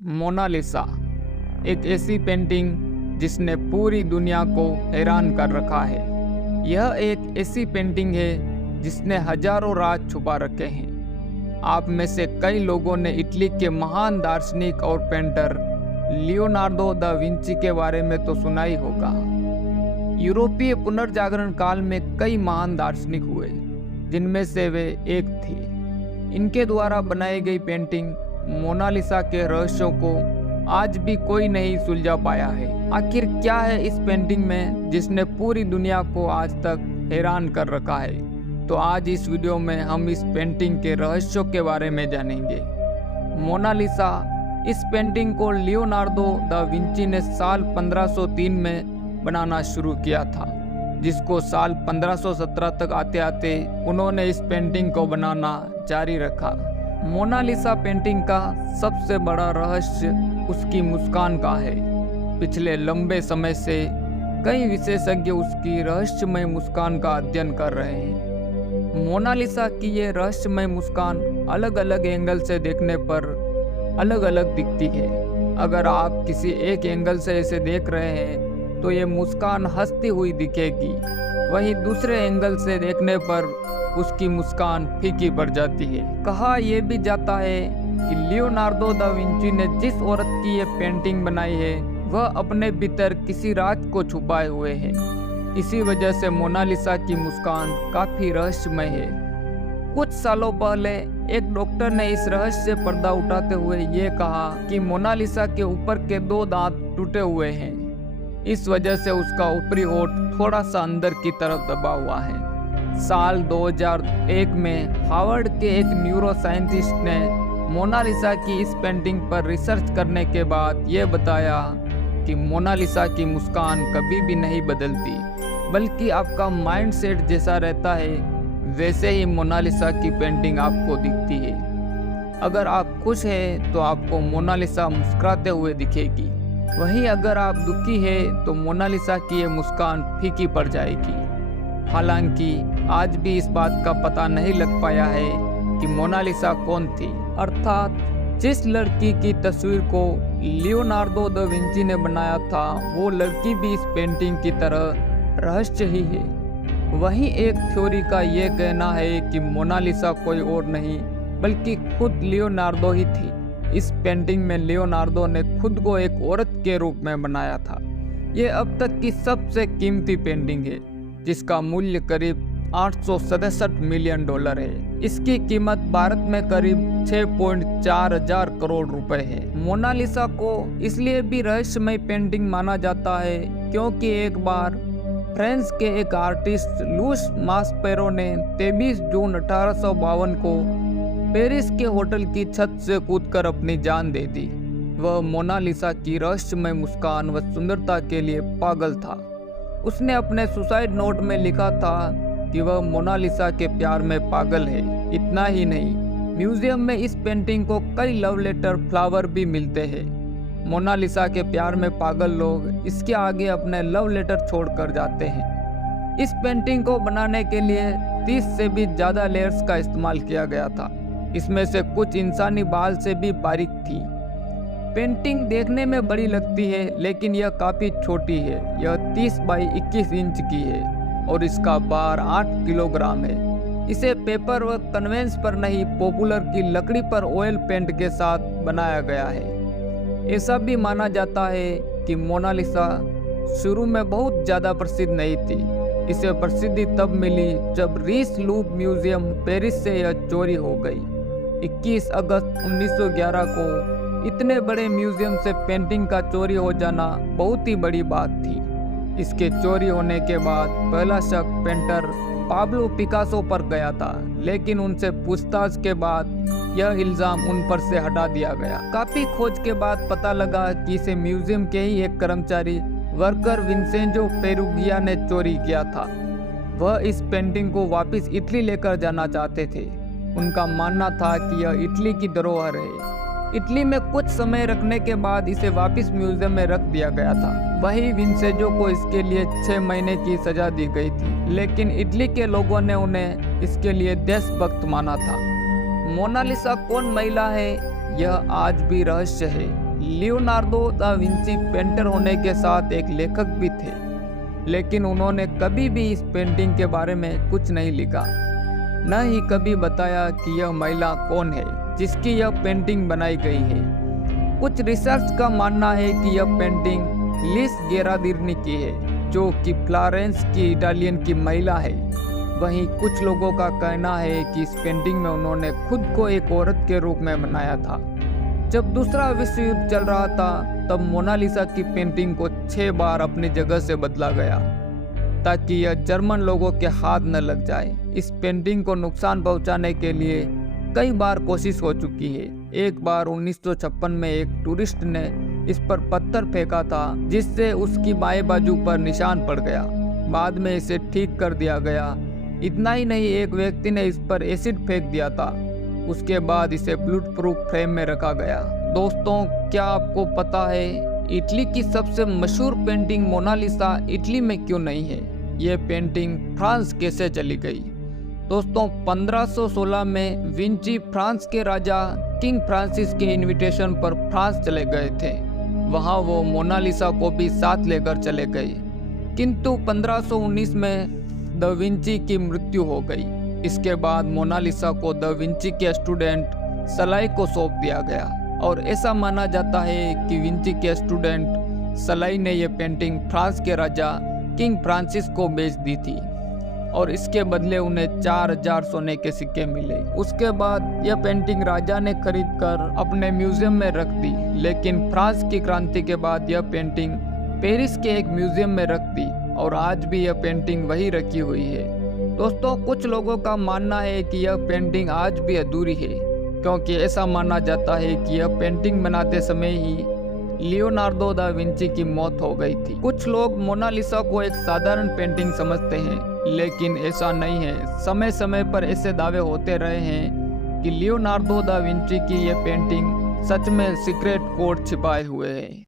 Mona Lisa एक ऐसी painting जिसने पूरी दुनिया को हैरान कर रखा है। यह एक ऐसी पेंटिंग है जिसने हजारों राज छुपा रखे हैं। आप में से कई लोगों ने इटली के महान दार्शनिक और पेंटर लियोनार्डो दा विंची के बारे में तो सुना ही होगा। यूरोपीय पुनर्जागरण काल में कई महान दार्शनिक हुए, जिनमें से वे एक थे। इनके द्वारा बनाई गई पेंटिंग मोनालिसा के रहस्यों को आज भी कोई नहीं सुलझा पाया है। आखिर क्या है इस पेंटिंग में जिसने पूरी दुनिया को आज तक हैरान कर रखा है? तो आज इस वीडियो में हम इस पेंटिंग के रहस्यों के बारे में जानेंगे। मोनालिसा, इस पेंटिंग को लियोनार्डो दा विंची ने साल 1503 में बनाना शुरू किया था, जिसको साल 1517 तक आते आते उन्होंने इस पेंटिंग को बनाना जारी रखा। मोनालिसा पेंटिंग का सबसे बड़ा रहस्य उसकी मुस्कान का है। पिछले लंबे समय से कई विशेषज्ञ उसकी रहस्यमय मुस्कान का अध्ययन कर रहे हैं। मोनालिसा की ये रहस्यमय मुस्कान अलग अलग एंगल से देखने पर अलग अलग दिखती है। अगर आप किसी एक एंगल से इसे देख रहे हैं तो ये मुस्कान हंसती हुई दिखेगी, वहीं दूसरे एंगल से देखने पर उसकी मुस्कान फीकी पड़ जाती है। कहा यह भी जाता है कि लियोनार्डो दा विंची ने जिस औरत की ये पेंटिंग बनाई है वह अपने भीतर किसी राज को छुपाए हुए है। इसी वजह से मोनालिसा की मुस्कान काफी रहस्यमय है। कुछ सालों पहले एक डॉक्टर ने इस रहस्य से पर्दा उठाते हुए ये कहा कि मोनालिसा के ऊपर के 2 दांत टूटे हुए हैं। इस वजह से उसका ऊपरी होठ थोड़ा सा अंदर की तरफ दबा हुआ है। साल 2001 में हार्वर्ड के एक न्यूरो साइंटिस्ट ने मोनालिसा की इस पेंटिंग पर रिसर्च करने के बाद ये बताया कि मोनालिसा की मुस्कान कभी भी नहीं बदलती, बल्कि आपका माइंडसेट जैसा रहता है वैसे ही मोनालिसा की पेंटिंग आपको दिखती है। अगर आप खुश हैं तो आपको मोनालिसा मुस्कुराते हुए दिखेगी, वहीं अगर आप दुखी हैं तो मोनालिसा की ये मुस्कान फीकी पड़ जाएगी। हालांकि आज भी इस बात का पता नहीं लग पाया है कि मोनालिसा कौन थी, अर्थात जिस लड़की की तस्वीर को लियोनार्डो दा विंची ने बनाया था वो लड़की भी इस पेंटिंग की तरह रहस्य ही है। वहीं एक थ्योरी का ये कहना है कि मोनालिसा कोई और नहीं बल्कि खुद लियोनार्डो ही थी। इस पेंटिंग में लियोनार्डो ने खुद को एक औरत के रूप में बनाया था। ये अब तक की सबसे कीमती पेंटिंग है, जिसका मूल्य करीब $867 मिलियन है। इसकी कीमत भारत में करीब 6.4 हजार करोड़ रुपए है। मोनालिसा को इसलिए भी रहस्यमय पेंटिंग माना जाता है क्योंकि एक बार फ्रांस के एक आर्टिस्ट लुस मास्पेरो ने 23 जून 1852 को पेरिस के होटल की छत से कूदकर अपनी जान दे दी। वह मोनालिसा की रहस्यमय मुस्कान व सुंदरता के लिए पागल था। उसने अपने सुसाइड नोट में लिखा था कि वह मोनालिसा के प्यार में पागल है। इतना ही नहीं, म्यूजियम में इस पेंटिंग को कई लव लेटर फ्लावर भी मिलते हैं। मोनालिसा के प्यार में पागल लोग इसके आगे अपने लव लेटर छोड़कर जाते हैं। इस पेंटिंग को बनाने के लिए 30 से भी ज़्यादा लेयर्स का इस्तेमाल किया गया था। इसमें से कुछ इंसानी बाल से भी बारीक थी। पेंटिंग देखने में बड़ी लगती है, लेकिन यह काफ़ी छोटी है। यह 30 बाई 21 इंच की है और इसका भार 8 किलोग्राम है। इसे पेपर व कन्वेंस पर नहीं, पॉपुलर की लकड़ी पर ऑयल पेंट के साथ बनाया गया है। ऐसा भी माना जाता है कि मोनालिसा शुरू में बहुत ज़्यादा प्रसिद्ध नहीं थी। इसे प्रसिद्धि तब मिली जब रीस लूप म्यूजियम पेरिस से यह चोरी हो गई। 21 अगस्त 1911 को इतने बड़े म्यूजियम से पेंटिंग का चोरी हो जाना बहुत ही बड़ी बात थी। इसके चोरी होने के बाद पहला शक पेंटर पाब्लो पिकासो पर गया था, लेकिन उनसे पूछताछ के बाद यह इल्ज़ाम उन पर से हटा दिया गया। काफ़ी खोज के बाद पता लगा कि इसे म्यूजियम के ही एक कर्मचारी वर्कर विंसेंजो पेरुगिया ने चोरी किया था। वह इस पेंटिंग को वापस इटली लेकर जाना चाहते थे। उनका मानना था कि यह इटली की धरोहर है। इटली में कुछ समय रखने के बाद इसे वापस म्यूजियम में रख दिया गया था। वहीं विंसेंजो को इसके लिए 6 महीने की सजा दी गई थी, लेकिन इटली के लोगों ने उन्हें इसके लिए देशभक्त माना था। मोनालिसा कौन महिला है, यह आज भी रहस्य है। लियोनार्डो दा विंची पेंटर होने के साथ एक लेखक भी थे, लेकिन उन्होंने कभी भी इस पेंटिंग के बारे में कुछ नहीं लिखा, न ही कभी बताया कि यह महिला कौन है जिसकी यह पेंटिंग बनाई गई है। कुछ रिसर्च का मानना है कि यह पेंटिंग लिस गेरादिनी की है, जो कि फ्लोरेंस की इटालियन की महिला है। वहीं कुछ लोगों का कहना है कि इस पेंटिंग में उन्होंने खुद को एक औरत के रूप में बनाया था। जब दूसरा विश्व युद्ध चल रहा था, तब मोनालिसा की पेंटिंग को 6 बार अपनी जगह से बदला गया ताकि यह जर्मन लोगों के हाथ न लग जाए। इस पेंटिंग को नुकसान पहुंचाने के लिए कई बार कोशिश हो चुकी है। एक बार 1956 में एक टूरिस्ट ने इस पर पत्थर फेंका था, जिससे उसकी बाएं बाजू पर निशान पड़ गया। बाद में इसे ठीक कर दिया गया। इतना ही नहीं, एक व्यक्ति ने इस पर एसिड फेंक दिया था। उसके बाद इसे बुलेट प्रूफ फ्रेम में रखा गया। दोस्तों, क्या आपको पता है इटली की सबसे मशहूर पेंटिंग मोनालिसा इटली में क्यों नहीं है? ये पेंटिंग फ्रांस कैसे चली गई? दोस्तों, 1516 में विंची फ्रांस के राजा किंग फ्रांसिस के इनविटेशन पर फ्रांस चले गए थे। वहां वो मोनालिसा को भी साथ लेकर चले गए, किंतु 1519 में द विंची की मृत्यु हो गई। इसके बाद मोनालिसा को द विंची के स्टूडेंट सलाई को सौंप दिया गया और ऐसा माना जाता है कि विंची के स्टूडेंट सलाई ने यह पेंटिंग फ्रांस के राजा किंग फ्रांसिस को बेच दी थी और इसके बदले उन्हें 4000 सोने के सिक्के मिले। उसके बाद यह पेंटिंग राजा ने खरीदकर अपने म्यूजियम में रख दी, लेकिन फ्रांस की क्रांति के बाद यह पेंटिंग पेरिस के एक म्यूजियम में रख दी और आज भी यह पेंटिंग वहीं रखी हुई है। दोस्तों, कुछ लोगों का मानना है कि यह पेंटिंग आज भी अधूरी है, क्योंकि ऐसा माना जाता है कि यह पेंटिंग बनाते समय ही लियोनार्डो दा विंची की मौत हो गई थी। कुछ लोग मोनालिसा को एक साधारण पेंटिंग समझते हैं, लेकिन ऐसा नहीं है। समय समय पर ऐसे दावे होते रहे हैं कि लियोनार्डो दा विंची की यह पेंटिंग सच में सीक्रेट कोड छिपाए हुए है।